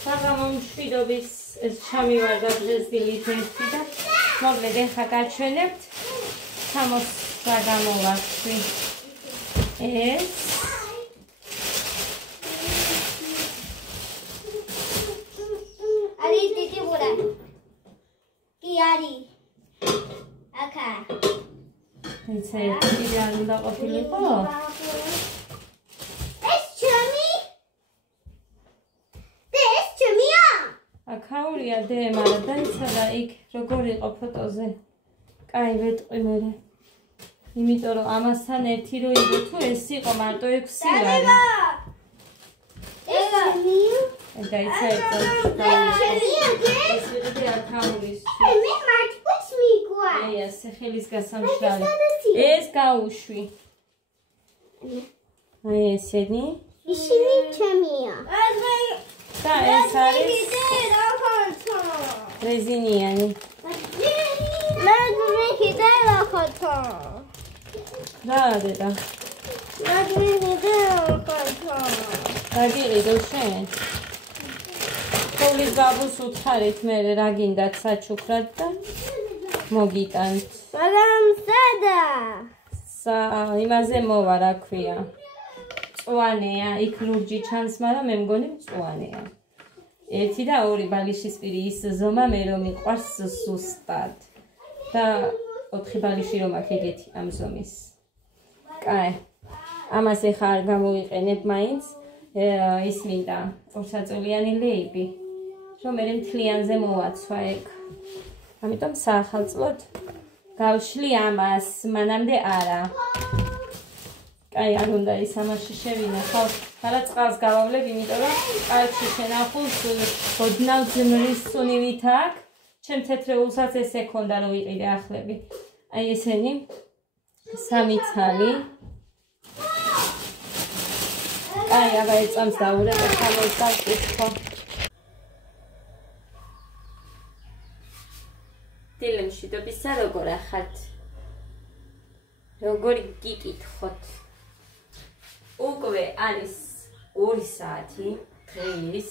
საღამო მშვიდობის ეს ჩამივარდა დღეს დილით ერთი და მოკლედ ეხლა გაჩვენებთ სამოს საღამოვაქვი ეს არის დიდი ბურა კი არის აკა ეს ერთი არ უნდა ყოფილიყო აქაურია დე მაგრამ დაიცადა იქ როგორ იყო ფოტოზე კაი ვეტყვი მერე იმიტომ რომ ამასთან ერთი რო იყო თუ ეს იყო მარტო 6 ლარი დაიცადა ეს ვიდე აქაურის მე მარტოს მიგვა აი ეს ხელის გასამშრალი ეს გაუშვი აი ესენი ისინი ჩემია და ეს არის რეზინიანი მე მიხიდე რახოთო რა დედა მე მიხიდე რახოთო დაგიყიდო შენ თოვლის ბაბუს უთხარით მე რა გინდათ საჩუქრად და მოგიტანთ მაგრამ სადა იმაზე მოვა რა ქვია წვანეა იქ ლურჯი ჩანს მაგრამ მე მგონი წვანეა ერთი და ორი ბალიშისპირი ის ზომა მე რომ მიყვარს სუსტად და 4 ბალიში რომ აქ ეგეთი ამ ზომის კაი ამას ეხა არ გამოვიყენებ მაინც ის მინდა ორსაწოლიანი ლეიბი რომ მე მთლიანზე მოვაცვა ეგ ამიტომ საახალწლოდ გავშლი ამას მანამდე არა კაი არ უნდა ის ამაში შევინახავ არა წყალს გავავლებ იმიტომ რომ კარგში შენახულს ოდნავ ძმრის სუნივით აქ ჩემ თეთრეულსაც ესე ქონდა რომ ვიყიდე ახლები აი ესენი სამი ცალი კაი აბა ეწამს დაურეკე ხამოს დავკითხო დილემში დობისა როგორ ახართ როგორი გიკითხოთ უკვე არის 2 საათი დღის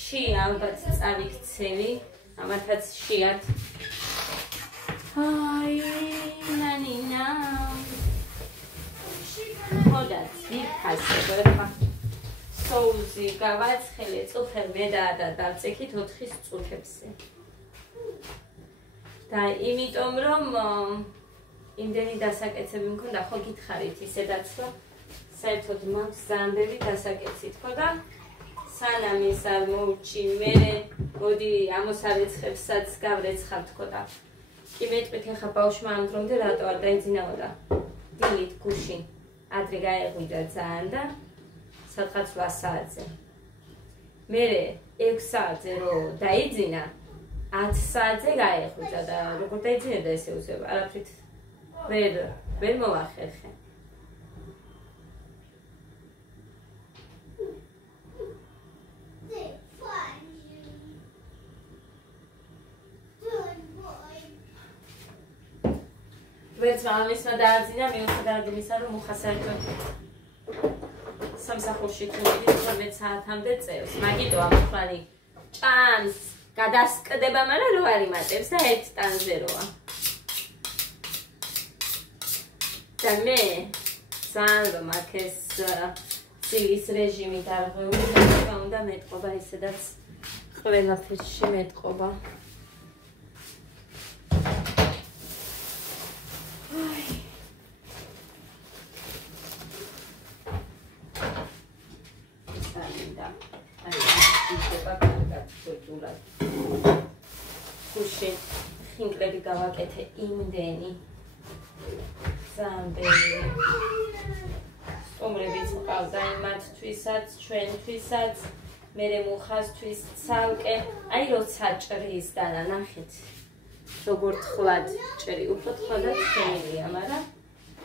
ში ალბათ წავიქცევი ამათაც შიათ აი ნანინა ხოდაც ვიფასებ ხა სოუსი გავაცხელე წუხე მე და დავწექით 4 წუთებზე და იმიტომ რომ იმდენი დასაკეცები მქონდა ხო გითხარით ისედაც რომ საერთოდ მაქვს ზამბები დასაკეცი თქო და სანამ ის არ მოუჩი მე მოდი ამოსარეცხებსაც გავრეცხავ თქო და კი მეტყვით ახლა ბავშვმა ამ დრომდე რატო არ დაიძინაოდა დილით გუშინ ადრე გაეღვიძა ძალიან და სადღაც 8 საათზე მე 6 საათზე რო დაიძინა 10 საათზე გაეღვიძა და როგორ დაიძინებდა ესე უცებ არაფრით ვერ მოვახერხე ვერც მამისმა დააძინა მიუხედავად იმისა რომ მუხა საერთოდ სამსახურში თუნდით 12 საათამდე წევს მაგიტო ამხლანი ჭამს გადასკდება მაგრამ რო არ იმატებს და ერთ ტანზე როა და მე ძალიან რომ აქ ეს ცილის რეჟიმი დარღვეული და უნდა მეტყობა ისედაც ყველაფერში მეტყობა გუშინ ხინკლები გავაკეთე იმდენი ზამბები სტუმრებიც მყავდა იმათთვისაც ჩვენთვისაც მერე მუხასთვის ცალკე აი როცა ჭრის და ნახეთ როგორ თხლად ჭრი უფრო თხლად ხმელია მაგრამ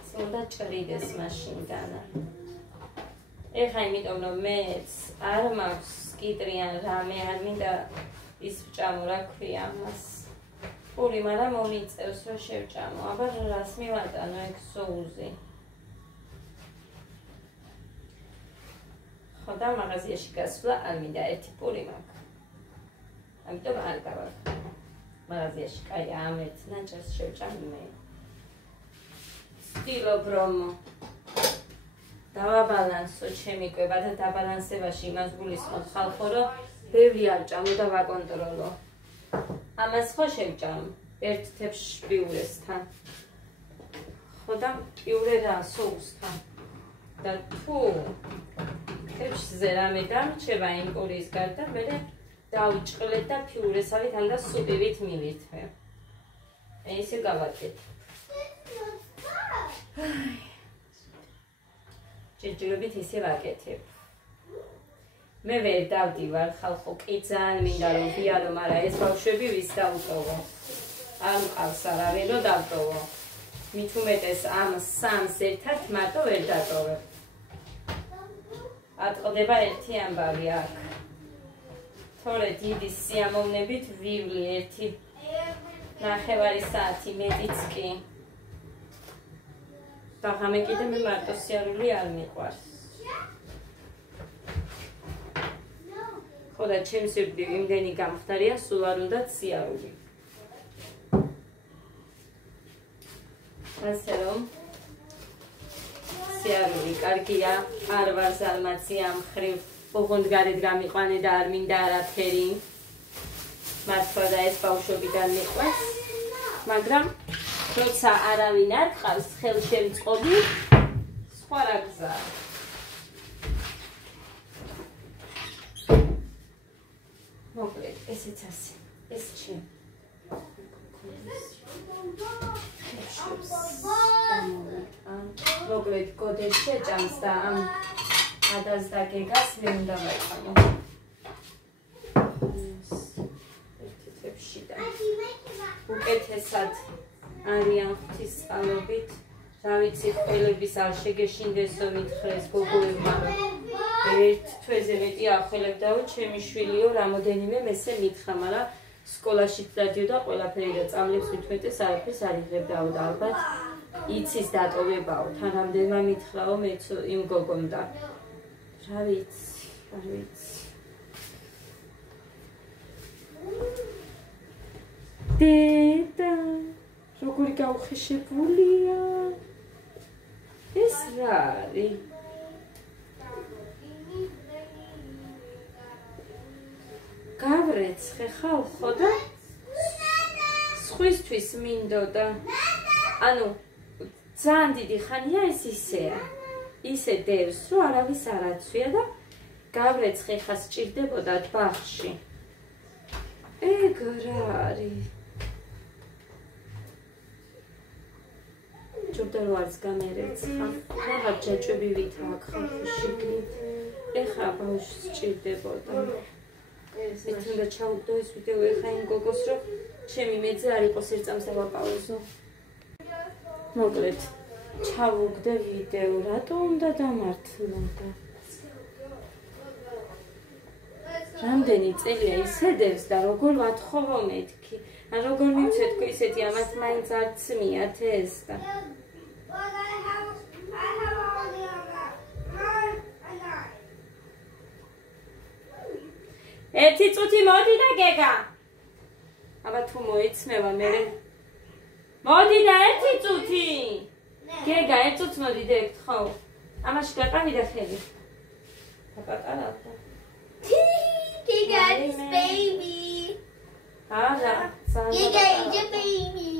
ეს უნდა ჭრიდეს მაშინდანა ეხა იმიტომ რომ მეც არ მაქვს კიტრიან რამე არ მინდა ის ვჭამო რა ქვია მას პური მაგრამ მომიწევს რომ შევჭამო აბა რას მივატანო ეგ სოუზი ხო და მაღაზიაში გასვლა არ მინდა ერთი პური მაქვს. ამიტომ არ გავაკეთე. მაღაზიაში კაი ამ ერთ ნაჭას შევჭამ მე. ვცდილობ რომ დავაბალანსო ჩემი კვება და დაბალანსებაში იმას გულისხმობ ხალხო რომ ბევრი არ ჭამო და ვაკონტროლო. ამას ხო შევჭამ ერთ თებს პიურესთან. ხო და პიურე რა სოუსთან. და თუ თებსზე რამე დამრჩება იმ პურის გარდა მე დავიჭყლეთ და პიურესავით ან და სუპივით მივირთმევ. ესე გავაკეთე. ჯერჯერობით ისე ვაკეთებ. მე ვერ დავდივარ ხალხო კი ძალიან მინდა რომ ვიარო, მაგრამ ეს ბავშვები ვის დავტოვო? არ მყავს არავინ რომ დავტოვო. მით უმეტეს ამ სამს ერთად მარტო ვერ დატოვებ. ატყდება ერთი ამბავი აქ. თორე დიდი სიამოვნებით ვივლი ერთი 9 საათი მეტიც კი. და ღამე კიდე მე მარტო სიარული არ მიყვარს. ხო და ჩემს სიკვდილი იმდენი გამხდარია, სულ არ უნდა სიარული. ასე რომ სიარული კარგია, არ ვარ ზალმაცი ამ ხრივ ოღონდ გარეთ გამიყვანე და არ მინდა არაფერი. მართლა და ეს ბავშვობიდან მიყვარს, მაგრამ როცა არავინ არ ყავს ხელშემწყობი, სხვა რა გზაა. მოკლედ, ესეც ასე, ეს ჩემ. მოკლედ, გოდეშ შეჭამს და ამ ადას და გეგას მე უნდა ვაიყანო. ერთი თებში და უკეთესად არიან ღვთისწყალობით, რა ვიცი, ყველების არ შეგეშინდესო მითხრეს გოგოებმა. ერთ თვეზე მეტი ახველებდაო, ჩემი შვილიო, რამოდენიმე მესე მითხრა, მაგრამ სკოლაში დადიოდა ყველაფერი და წამლებს მithmetეს არაფერს არ იღებდაო და ალბათ იცის დატოვებაო. თან რამდენმა მითხრაო მეც იმ გოგომ და რა ვიცი, არ ვიცი. დედა როგორი გაუხეშებულია. ეს რა არის? გავრეცხე ხალხო და სხვისთვის მინდოდა. ანუ ძალიან დიდი ხანია ეს ისეა. ისე დევს რომ არავის არ აცვია და გავრეცხე ხა სჭირდებოდა ბაღში. ეგ რა არის? ჯობდა რომ არც გამერეცხა. რაღაც ჯაჭვები ვითა აქ ხალხში. ეხა ბავშვს სჭირდებოდა. ეს უნდა ჩაუდო ეს ვიდეო ეხა იმ გოგოს რომ ჩემი მეძე არ იყოს ერთ წამს დავაპაუზო. მოკლედ ჩავუგდე ვიდეო, რატო უნდა დამართლო და რამდენი წელია ისედევს და როგორ ვათხოვო მეთქი. ან როგორ მივცეთქო ისეთი ამას მაინც არ ცმიათ ეს და ერთი წუთი მოდი და გეგა. აბა თუ მოიცმევა მე. მოდი და ერთი წუთი. გეგა, ერთ წუთს მოდი დექთ ხო? ამაში გაყავი და ხელი. პატარა. Giga is baby. არა, Giga is a baby.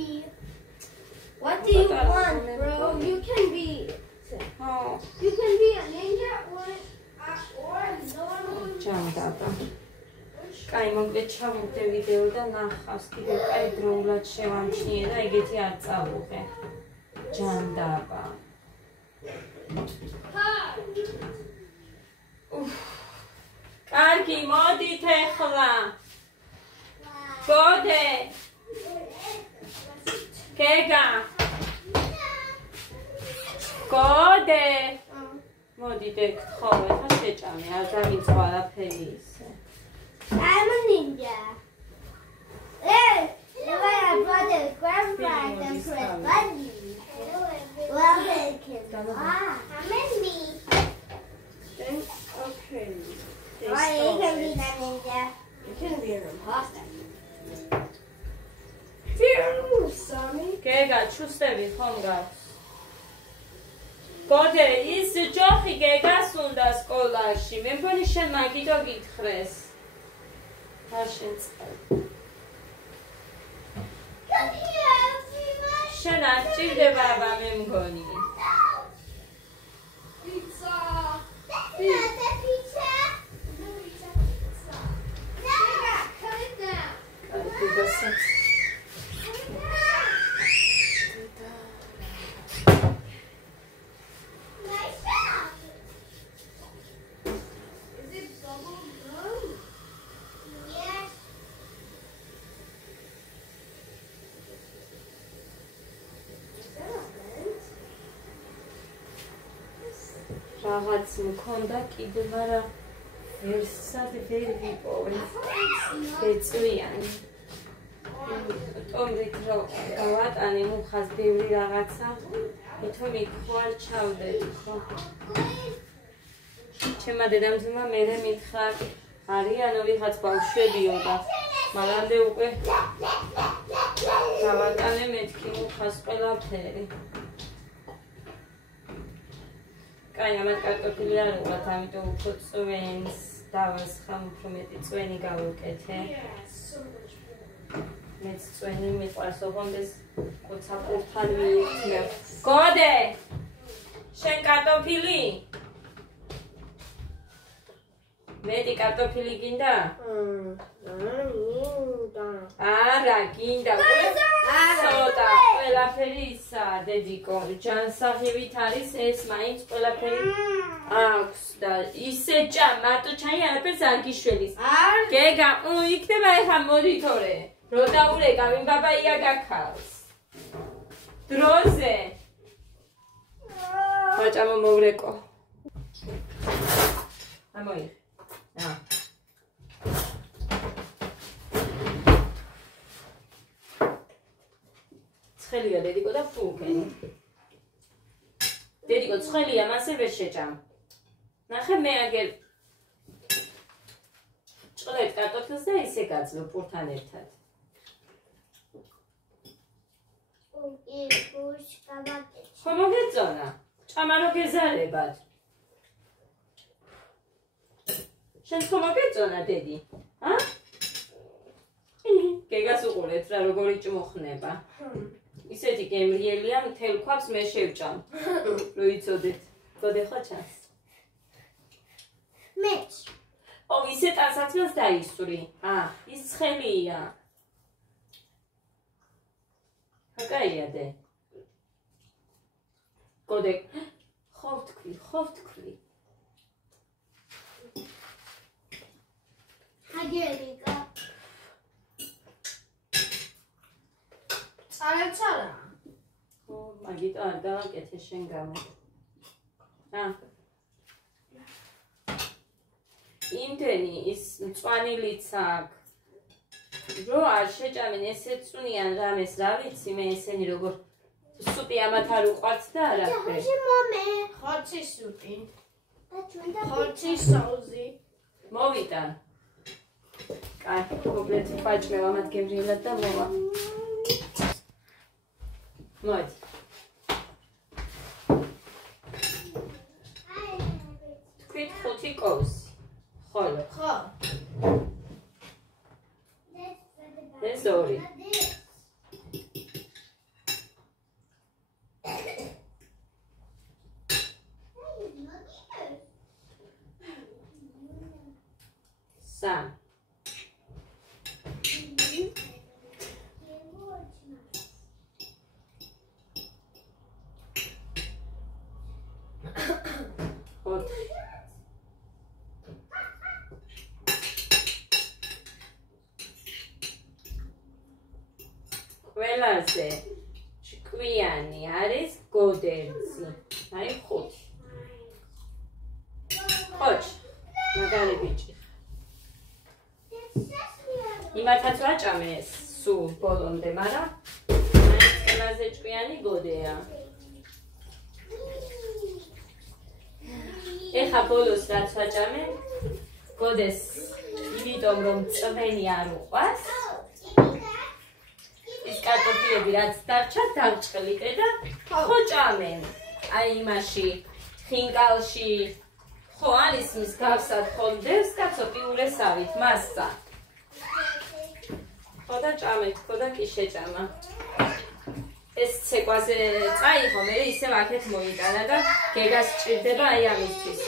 What do you want, bro? You can be a ninja or a normal. ჯანდაბა. კაი, მოგვე ჩავუგდე ვიდეო და ნახავს კიდე კაი დროულად შევამჩნიე და ეგეთი არ წავუღე. ჯანდაბა. კარგი, მოდით ეხლა. გოდე. გეგა. გოდე. მოდით ეგ ხო, ეხლა შეჭამე, არ დამიწყო არაფერი ისე. I'm a ninja. Hey, if I have brothers, grandfathers, and Chris Bunny. Well, they can. I'm in me. Okay. გეგა ჩუსტები ხომ გაქვს? გოდე ის ჯოხი გეგას უნდა სკოლაში. მე მგონი შენ მაგითო გითხრეს. არ შენ წყალ. შენ არ ჭირდება აბა მე მგონი. Pizza. რაღაც მქონდა კიდე, მაგრამ ერთსად ვერ ვიპოვე. ეწვიანი. ტომრით რომ გავატანე მუხას ბევრი რაღაცა, ვითომ იქ ხوار ჩავდეთ ხო. ჩემმა დედამძმა მერე მითხრა, არიანო ვიღაც ბავშვებიო და მანამდე უკვე გავატანე მეთქი მუხას ყველაფერი. კაი, ამათ კარტოფილი არ უყურათ, ამიტომ უფრო წვენს დავასხამ, უფრო მეტი წვენი გავუკეთე. მეც წვენი მიყვარს, ოღონდეს როცა ყურთან მივიქცნებ. გოდე! შენ კარტოფილი? მეტი კარტოფილი გინდა? არა, გინდა. ცოტა, ყველაფერი ისაა, დედიკო. ჯანსაღივით არის ეს, მაინც ყველაფერი აქვს და ისე ჭამ, მარტო ჩაი არაფერს არ გიშველის. გეგა, იქნება ეხა მოდითორე. რო დაურეკა, ვინ ბაბაია გაქავს. დროზე. ბაჭამო მოვრეკო. ამოიღე. ცხელია დედიკო და ფულკენი. დედიკო ცხელია, მასე ვერ შეჭამ. ნახე მე აგერ ჭყლეთ კარტოფილს და ისე გაძლო პურთან ერთად. ხო მოგეწონა? ჭამა რო გეზარებად. შენ ხო მოგეწონა დედი? გეგას უყურეთ რა როგორი ჭმუხნება. ისეთი გემრიელია, მთელ ქვაბს მე შევჭამ. რო იცოდეთ. გოდე ხო ჩანს? მეც. ო, ისე ტანსაცმელს დაისვრი. ის ცხელია. კაია დე. გოდე, ხო ვთქვი. აგერიკა. წარაცარა. ო, მაგიტო არ დავაკეთე შენ გამო. იმდენი ის მწვანილიც აქვს. რო არ შეჭამენ ესე წუნიან რამეს, რა ვიცი მე ესენი როგორ სუპი ამათ არ უყვართ და არაფერი. ხორცი სუპი. ხორცი საუზი. მოვიტან. კაი, მოგლეთ პაჭმევ ამათ გემრიელად და მოვა. მოდი. თქვით 5 კოვსი. ხოლო. ხო. ეს 2. Sam. ყველაზე ჭკვიანი არის გოდერძი. აი 5. ხოჭ, მაგარი ბიჭი. იმათაც ვაჭამე სულ ბოლომდე, მაგრამ ყველაზე ჭკვიანი გოდეა. ეხა ბოლოს რაც ვაჭამე, გოდეს იმიტომ რომ წვენი არ უყვარს ის კარტოფილები რაც დარჩა დავჭყლიდე და ხოჭამენ აი იმაში ხინკალში ხო არის მის გავსად ხოლმდევს კაცო პიულესავით მასწა ხო და ჭამეთ ხო და კი შეჭამა ეს ცეკვაზე წაიღო მე ისევ აქეთ მოიტანა და გეგას ჭირდება აი ამისთვის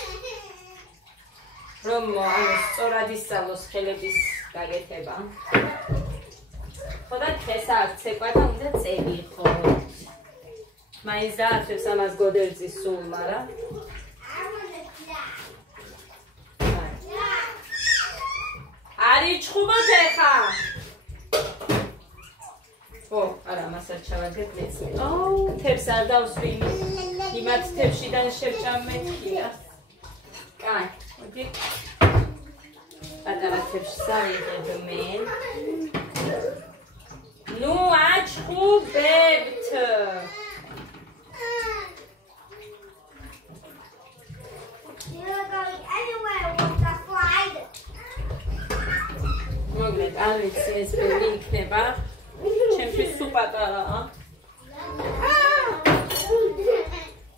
რომ ანუ სწორად ისწავლოს ხელების გაკეთება ხო და ხესა ცეკვა და უნდა წევიღო მაინც დააჩვენს ამას გოდერძის სულ მაგრამ არი ჩხუბოთ ეხა ო არა მასაც ჩავაგებ მეცნი თებს არ დავსვი იმათ თებშიდან შევჭამეთ ხია კაი მოდი პატარა თებში სავიღებ მე ნუ აჩხუბებთ მოგლეთ არ ვიცი ეს ბევრი იქნება ჩემთვის სულ პატარაა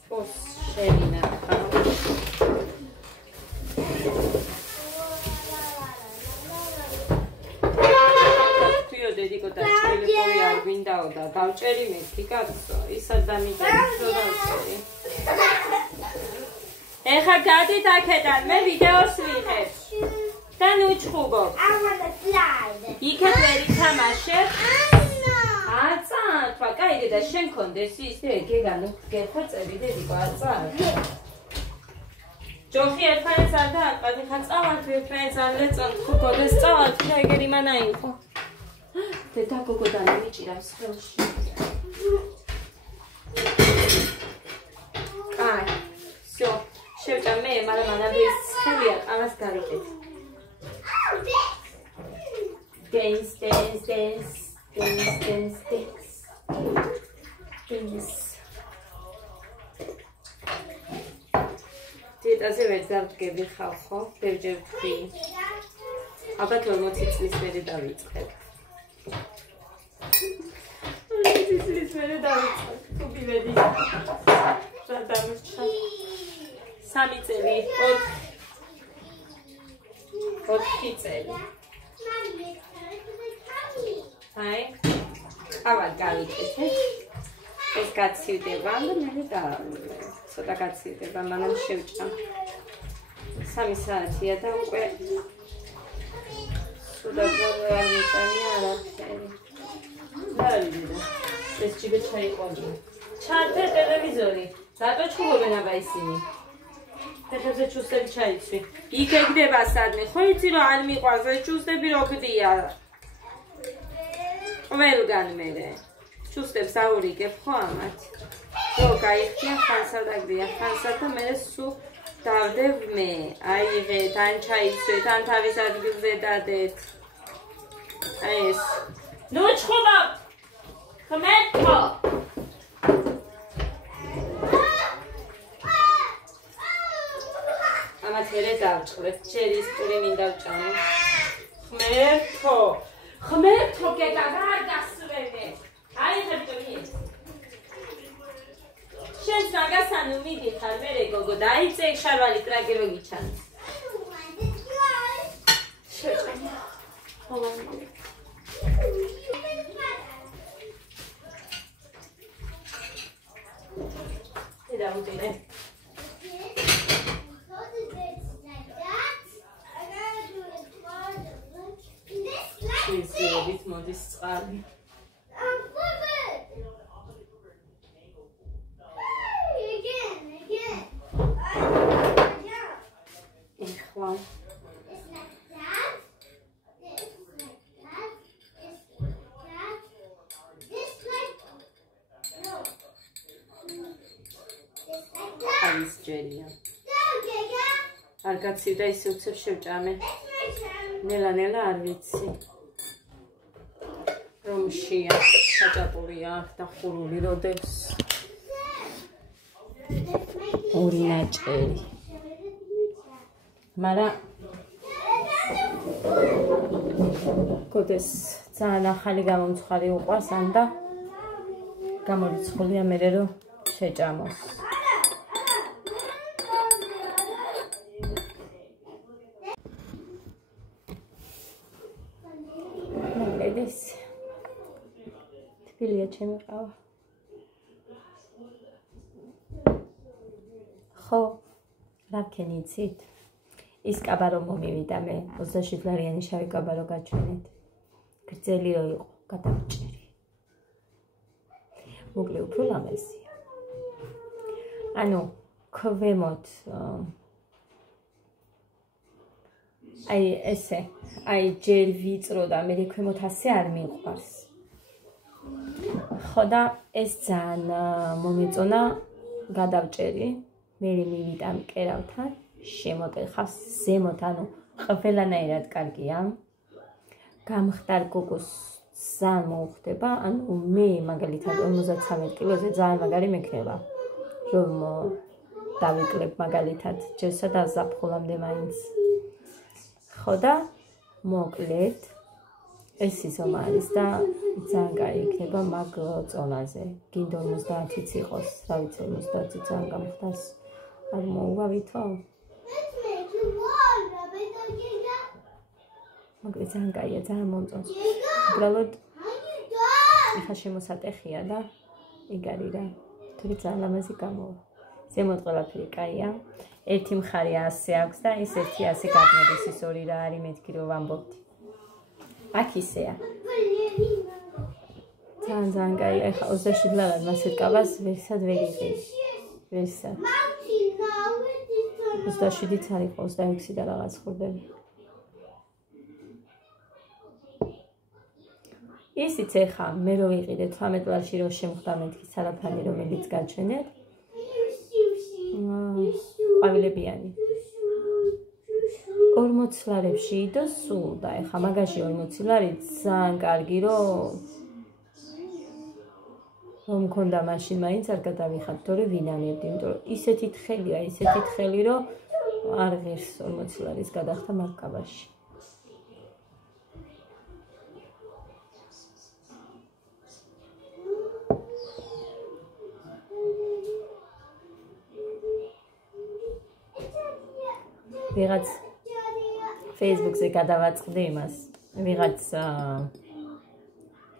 ფოს შევინახავ დედიკო და ტელეფონი არ გვინდაო და დავჭერი მეთქი კაცო ისაც დამიწერეთ რომ დავჭერი ეხა გადით აქედან მე ვიდეოს ვიღებ და ნუ ჩხუბობ იქეთ ვერ ითამაშებ აწა თქვა კაი დედა შენ კონდეს ისე გეგა ნუ გეხვეწები დედიკო აწა ჯოხი ერთმანეთს არ დააყავთ ხა წავართ ერთმანეთს არ ლეწონთ ხო გოდეს წავართ და ეგერ იმანა იყო დედა გოგოდანი მიჭირავს ხელში კაი всё შევჭამ მე მაგრამ მანამდე ის ხელია ამას გარიყეთ dance dance dance dance dance dance dance დედაზე ვერ დავდგები ხავ ხო ბევრჯერ ვთქვი ალბათ 40 წლის მერე დავიწყებ ის მერე დავიწყებ თუ ბილედი რა დამჭა 3 წელი 4 წელი აი აბა გავიკეთე ეს გაცივდება და მე და ცოტა გაცივდება მანამ შევჭამ 3 საათია და უკვე სუდა არ მიტანია არაფერი დაიდება ეს ჯიბე ჩაიყვანია ჩარტე ტელევიზორი რატო ჩხუბობენ აბა ისინი ფეხებზე ჩუსტები ჩაიცვი იქ ეგდება სადმე ხო იცი რომ არ მიყვარს ეს ჩუსტები რო გდია ყველგან მერე ჩუსტებს აურიგებ ხო ამათ რო გაიხდიან ხანსა და გდია ხანსა და მერე სულ დავდებ მე აიღეთ ან ჩაიცვეთ ან თავის ადგილზე დადეთ აი ეს ნუ ჩხუბობ ხმეთო ამათ ერე დავჭყრეთ ჩერის პური მინდა ვჭამო ხმერთო გეგა რა გასვენე აიღებდო ის შენ საგასანუ მიდიხარ მერე გოგო დაიწე შარვალი ტრაკი რო გიჩანს შეჭამა ხოლმე ედა უტილე ისევით მოდის წყალი ეხლა არის ჯერია არ გაცივდა ისე უცებ შევჭამე ნელა არ ვიცი რომ შია საჭაპურია და ხურული როდებს ორი ნაჭერი მაგრამ გოდეს ძალიან ახალი გამომცხარი უყვარს ან და გამორიცხულია მე რომ შეჭამოს. მოგედეს. თბილია ჩემი ყავა. ხო, რა ვქენი იცით? ის კაბა რომ მომივიდა მე 27 ლარიანი შავი კაბა რო გაჩვენეთ. გრძელი რო იყო, გადავჭერი. მოკლე უფრო ლამაზია. ანუ ქვემოთ აი ესე, აი ჯერ ვიწრო და მე ქვემოთ ასე არ მიყვარს. ხო და ეს ძალიან მომეწონა, გადავჭერი. მე მივიდა მკერავთან, შემოკეხავს ზემოთ, ანუ ყველანაირად კარგია. გამხდარ გოგოს ძალიან მოუხდება, ანუ მე მაგალითად 53 კილოზე ძალიან მაგარი მექნება. რომ დავიკლებ მაგალითად ჯერსა და ზაფხულამდე მაინც. ხო და მოკლედ ეს იზომა არის და ძალიან კაი იქნება მაგ წონაზე. გინდა 50-იც იყოს, რა ვიცი 50-ი ძალიან გამხდარს. არ მოუვავითო. მოკლედ ძალიან კაია, ძალიან მომწონს. უბრალოდ ეხა შემოსატეხია და ეგ არის რა. თუმცა ძალიან ლამაზი გამოვა. ზემოთ ყველაფერი კაია. ერთი მხარე 100 აქვს და ის ერთი 100 გადმოდის, ის ორი რა არის მეთქი რომ ვამბობდი. აქ ისეა. ძალიან კაი. ეხა 27 ლარად მასეთ კაბას ვერსად ვერ იყიდე. ვერსად. 27-იც არ იყო, 26 და რაღაც ხურდები. ისიც ეხა მე რო ვიყიდე 18 ლარში რო შემხდა მეთქი სარაფანი რომელიც გაჩვენეთ. ყვავილებიანი. 40 ლარებში და სულ და ეხა მაგაში 40 ლარი ძალიან კარგი რომ მქონდა მაშინ მაინც არ გადავიხარ, თორე ვინანებდი, იმიტომ რომ ისეთი თხელი რომ არ ღირს 40 ლარის გადახდა მაგ კაბაში. ვიღაც Facebook-ზე გადავაწყდი იმას. ვიღაც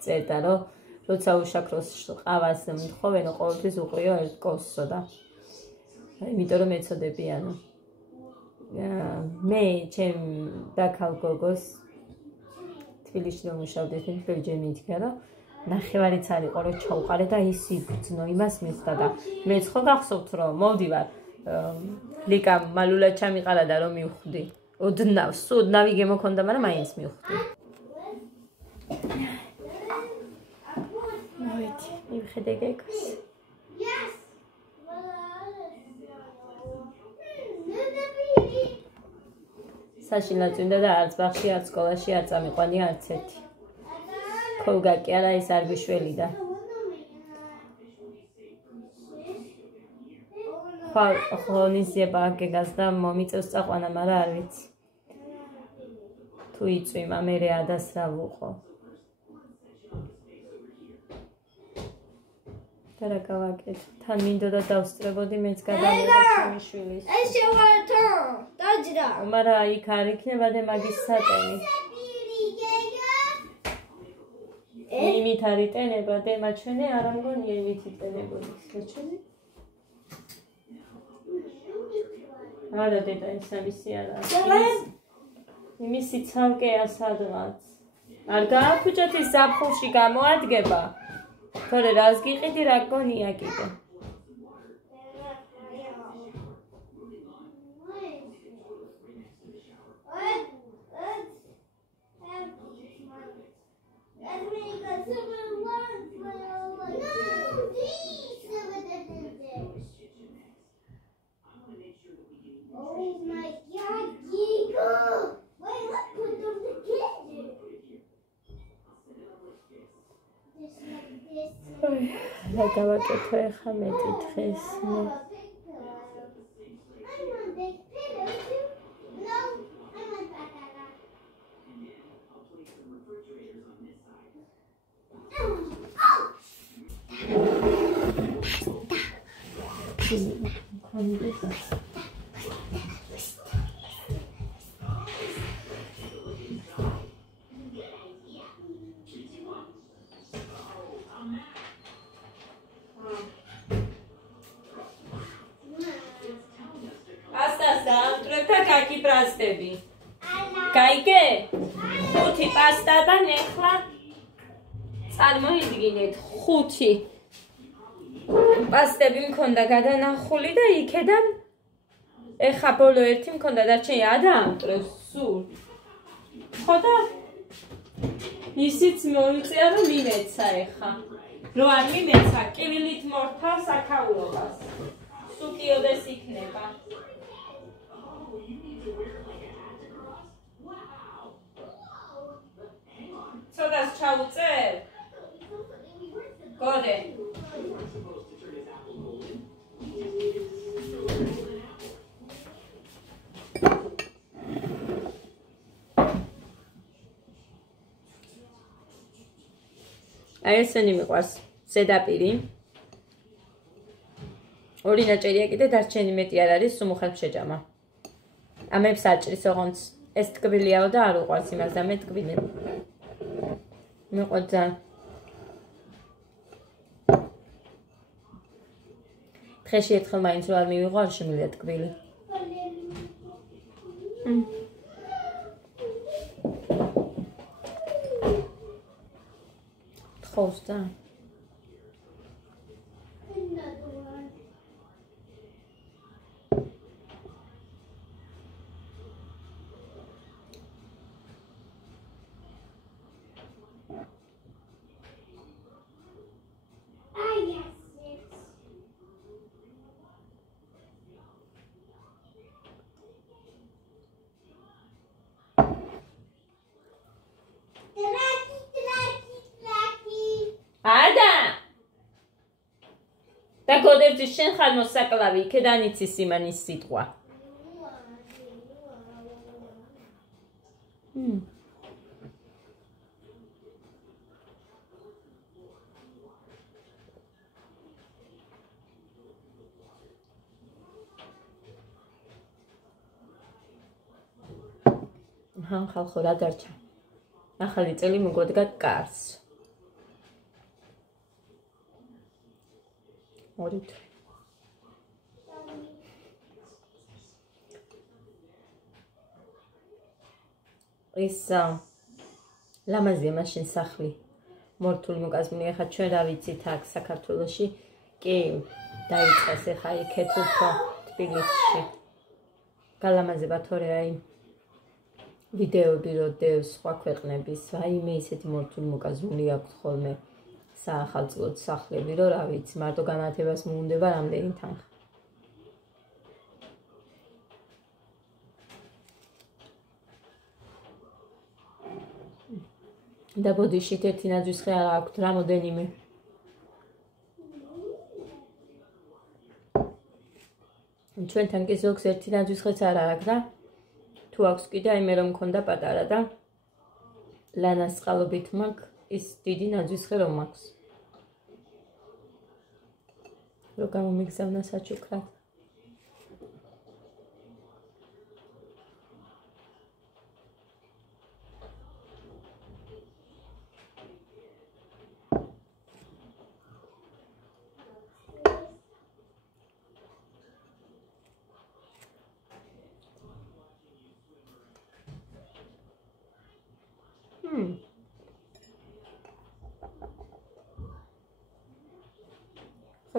წერდა რომ როცა უშაქროს ყავას მთხოვენ, ყოველთვის უყრიო ერთ კოსო და იმიტომ რომ ეცოდები ანუ. მე ჩემ დაქალ გოგოს თბილისში რომ მუშავდით, მე ჯერ მითქა რომ ნახევარიც არ იყო რომ ჩაუყარე და ის იბრძნო იმას მიხვდა და მეც ხო გახსოვთ რომ მოვდივარ ლიკა მალულად ჩამიყარა და რომ მივხვდი. ოდნავ, სულ ნავი მქონდა, მაგრამ მაინც მივხვდი. მოვედი, მივხედე გეკოს. საშინა წინდა და არც ბაღში, არც სკოლაში არ წამიყვანია არც ერთი. ქოლგა კი არა, ეს არ გიშველი და. ხონიზება გეგას და მომიწევს წაყვანა, მაგრამ არ ვიცი. თუ იწვიმა, მე ადასრა ვუყო. და რა გავაკეთე? თან მინდოდა დავსწრებოდი მეც გადავიღო ჩემი შვილის. ეს შევარდო, დაჯრა. მაგრამ იქ არ იქნება და მაგის სატენი. იმით არ იტენება და მაჩვენე არ ამგონია იმით იტენებოდი. მაჩვენე? არა დედა ის ამისი არა. იმისი ცალკეა სადღაც. არ გააფუჭოთ ის ზაფხულში გამოადგება. თორე რას გიყიდი რა გონია კიდე. რა გავაკეთო ახლა მეტი დღეს მე Kaki prastebi. Kaike? Ხუთი პასტა და ნეხლა წარმოიდგინეთ 5 პასტები მქონდა გადანახული და იქედან ეხა ბოლო ერთი მქონდა დარჩენი ადამიანს სულ. ხო და ისიც მოიწია რომ მიმეცა ეხა. რო არ მიმეცა, კივილით მორთავს აქაურობას. სუკიოდეს იქნება. Ცოტას ჩაუწერ? გოდე. აი ესენი მიყვარს ზედაპირი. ორი ნაჭერია კიდე დარჩენი მეტი არ არის, სულ მოხალხ შეჯამა. ამებს აჭრის ოღონდ ეს ტკბილიაო და არ უყვარს იმას და მე ტკბილი. მეყვარს ძალიან. დღეში ერთხელ მაინც რო არ მივიღო არ შემიძლია ტკბილი. თხოვს და და გოდერძი შენ ხარ მოსაკლავი, იქედან იცის იმანის სიტყვა. ხალხო რა დარჩა? ახალი წელი მოგოდგა კარს. მოდით. ეს ლამაზია მაშინ სახლი. მორთული მოკაზმული ახლა ჩვენ რა ვიცით აქ საქართველოში კი დაიწყეს ახლა იქეთ უფრო თბილისში. გალამაზება თორე აი ვიდეოები რო დევს სხვა ქვეყნების, რაიმე ისეთი მორთული მოკაზმული აქვს ხოლმე. საახალწლოდ სახლები რო რა ვიცი მარტო განათებას მოუნდება რამდენი თანხა. და ბოდიშით ერთი ნაძვისხე არა აქვთ რამოდენიმე. ჩვენთან კი ზოგს ერთი ნაძვისხეც არ აქვს და თუ აქვს კიდე აი მე რომ მქონდა პატარა და ლანას წყალობით მაქვს ის დიდი ნაძვისხე რომ აქვს. რო გამომიგზავნა საჩუქრად.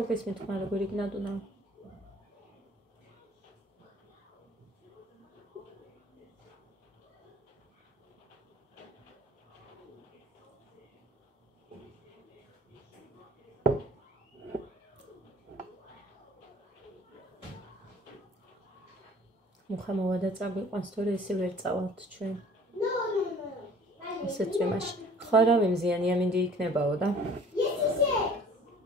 ხალხის მithმა როგორ იგნატუნა. მუხა მოვა და წაგვიყვანს თორე ესე ვერ წავალთ ჩვენ. ესეც იმაში. ხო რა ვიმზიანი ამინდი იქნებაო და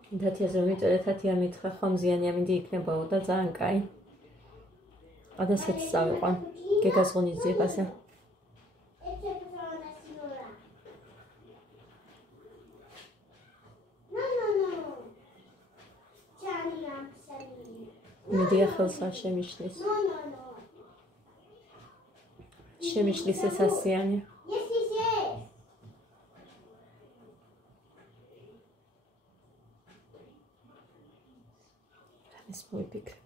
დათიას რომ მიწერეთ ათია მითხრა ხომ მზიანი ამინდი იქნებაო და ძალიან კაი. ადასეც წავიყვან გეგას ღონისძიებაზე. მიდია ხელს არ შემიშლის. შემიშლის ეს ასიანი. ეს მოიფიქრე.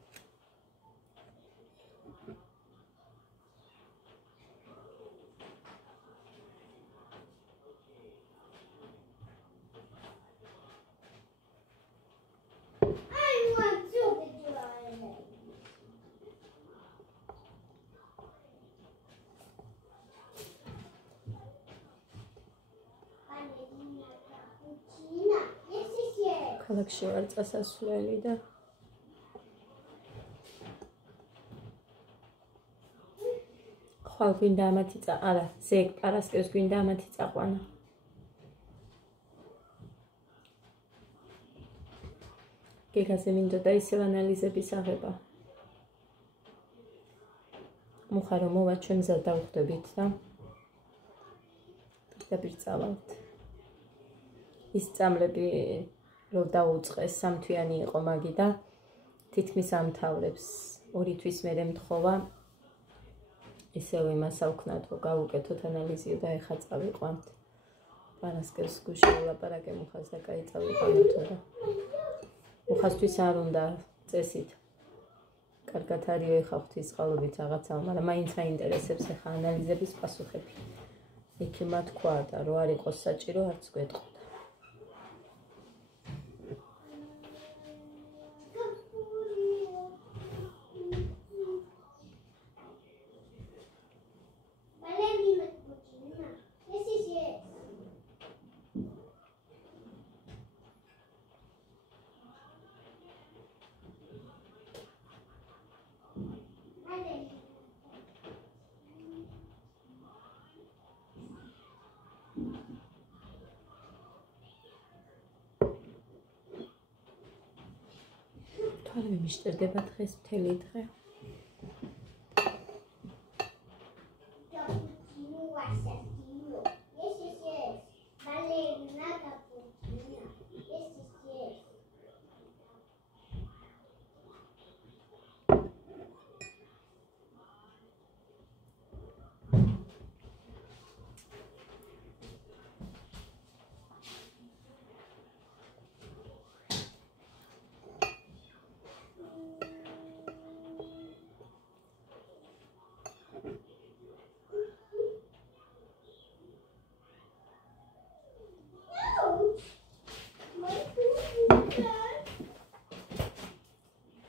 ქალაქში ვარ წასასვლელი და ხვალ გვინდა ამათი არა, ზეგ პარასკევს გვინდა ამათი წაყვანა. გეგაზე მინდოდა ისევ ანალიზების აღება. მუხა რომ მოვა ჩვენ მზად დავხვდებით და პირდაპირ წავალთ. ის წამლები რომ დაუწყეს სამთვიანი იყო მაგი და თითქმის ამთავრებს 2 თვის მერე მთხოვა ისევ იმას ავქნათ რომ გავუკეთოთ ანალიზი და ეხა წავიყვანთ. პარასკევს გუშინ ვლაპარაკე მუხას და კაი წავიყვანოთ და მუხასთვის არ უნდა წესით. კარგად არისო ეხა ღვთისმსხალობით რაღაცა, მაგრამ მაინც აინტერესებს ეხა ანალიზების პასუხები. იქმა თქვა და რომ არ იყოს საჭირო არც გვეტყოდა. თვალები მიშტერდება დღეს მთელი დღე.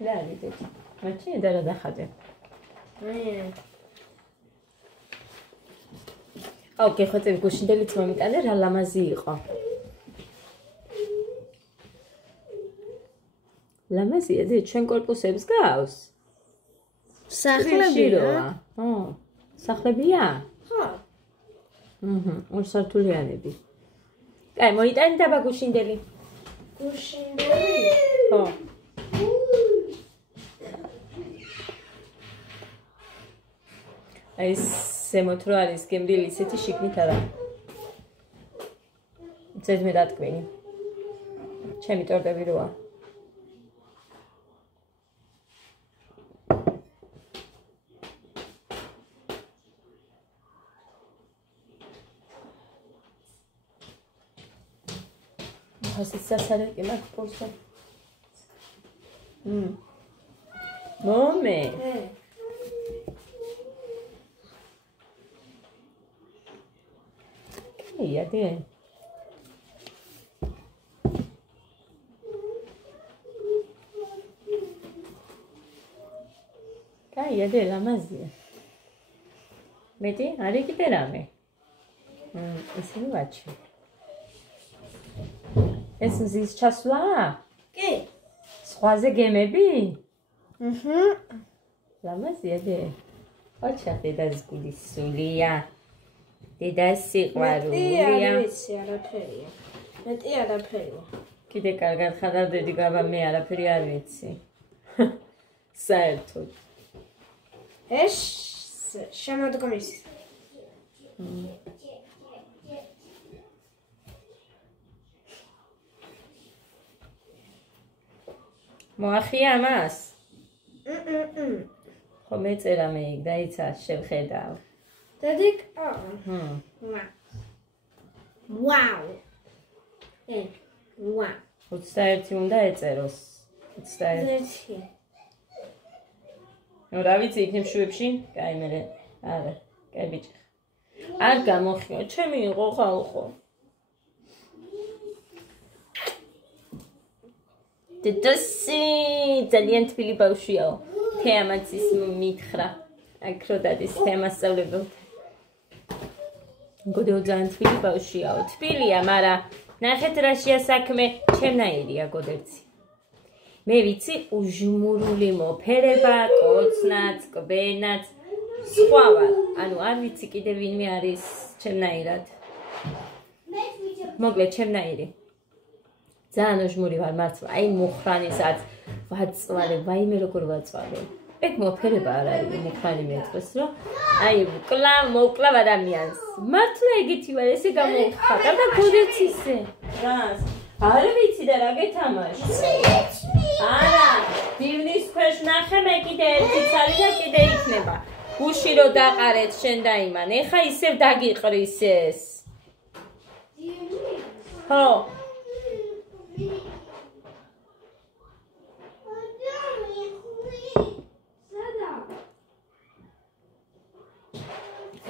Lali dedi. Maçı da hadi. Okay, ხოწები გუშინდელიც მომიტანე რა ლამაზი იყო. ლამაზია დი ჩვენ კორპუსებს გავს? სახლებია? სახლებია? ხო. ორსართულიანები. კაი, მოიტანე დაბა გუშინდელი. გუშინდელი? ხო. აი ზემოთ რო არის გემრიელი ისეთი შიგნით არა. ძედმე დატკვინი. ჩემი ტორტები როა. ასეც სასარეკი მაქვს პორსა. მომე. Ia de. Caia de la mazia. Meti, are kite rame. Esse vaci. ეს მზის ჩასვლა? კი. სხვაზე გემები? ლამაზია დე. ოჩა დედას გულის სულია. დედას სიყვარულია. მეტი არაფერია. კიდე კარგად ხადავდედი გაბა მე არაფერი არ ვიცი. საერთოდ. ეს შემოდგომის. მოახია მას? ხო მეწერა მე იქ დაიცა შევხედავ. დედიკ? ვაუ. ვაუ. 21 უნდა ეწეროს. 21. რა ვიცი იქნებ შუებში? კაი მე არა, კაი ბიჭი. არ გამოხიო, ჩემი იყო ხალხო. დედასი, ძალიან თბილი ბავშვიაო. თეამაცის მითხრა. აქ რო დადის თეამასწავლებელთან. გოდეო ძალიან თბილი ბავშვიაო. თბილია, მაგრამ ნახეთ რაშია საქმე, ჩემნაირია გოდერცი. მე ვიცი უჟმურული მოფერება, კოცნაც, კბენაც, სხვა ვარ. ანუ არ ვიცი კიდე ვინმე არის ჩემნაირად. მოკლედ ჩემნაირი. ძალიან უჟმური ვარ მართლა. აი მუხრანისაც ვაწვალე, ვაიმე როგორ ვაწვალე. ეგ მოფერება არ არის, მუხრანი მეტყვის, რომ აი მოკლავ ადამიანს. მართლა ეგეთი ვარ, ესე გამოვხატა და გოდეცისე. რას? არ ვიცი და რა გეთამაში. არა, დივნის ქვეშ ნახე მე კიდე ერთი ცალი და კიდე იქნება. გუში რო დაყარეთ შენ და იმან, ეხა ისევ დაგიყრის ეს. ხო.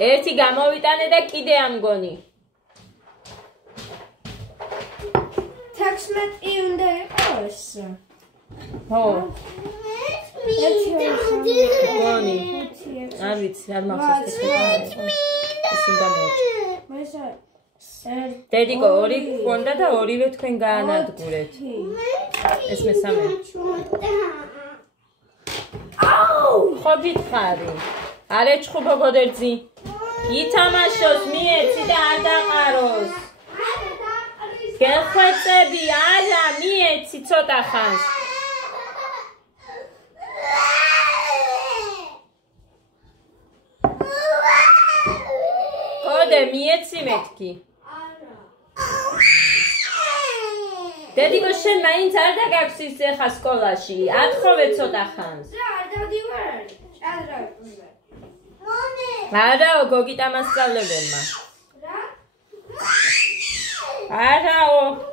ერთი გამოვიტანე და კიდე ამგონი. 16 უნდა იყოს. ხო. გონი. არ ვიცი, არ მახსოვს ეს უნდა მოიწ. დედიკო ორი გქონდა და ორივე თქვენ გაანადგურეთ. ეს მესამე. აუ! ხო გითხარი. არ ეჩხუბო გოდერძი. ითამაშოს მიეცი და არ დაყაროს. გეხვეწები, არა, მიეცი ცოტა ხანს. გოდე მიეცი მეთქი. დედიკო შენ მაინც არ დაგაქვს ის ეხა სკოლაში. ათხოვე ცოტა ხანს. არ დავდივარ. ჭადრაკზე. არაო გოგიტა მასწავლებელმა. რა? არაო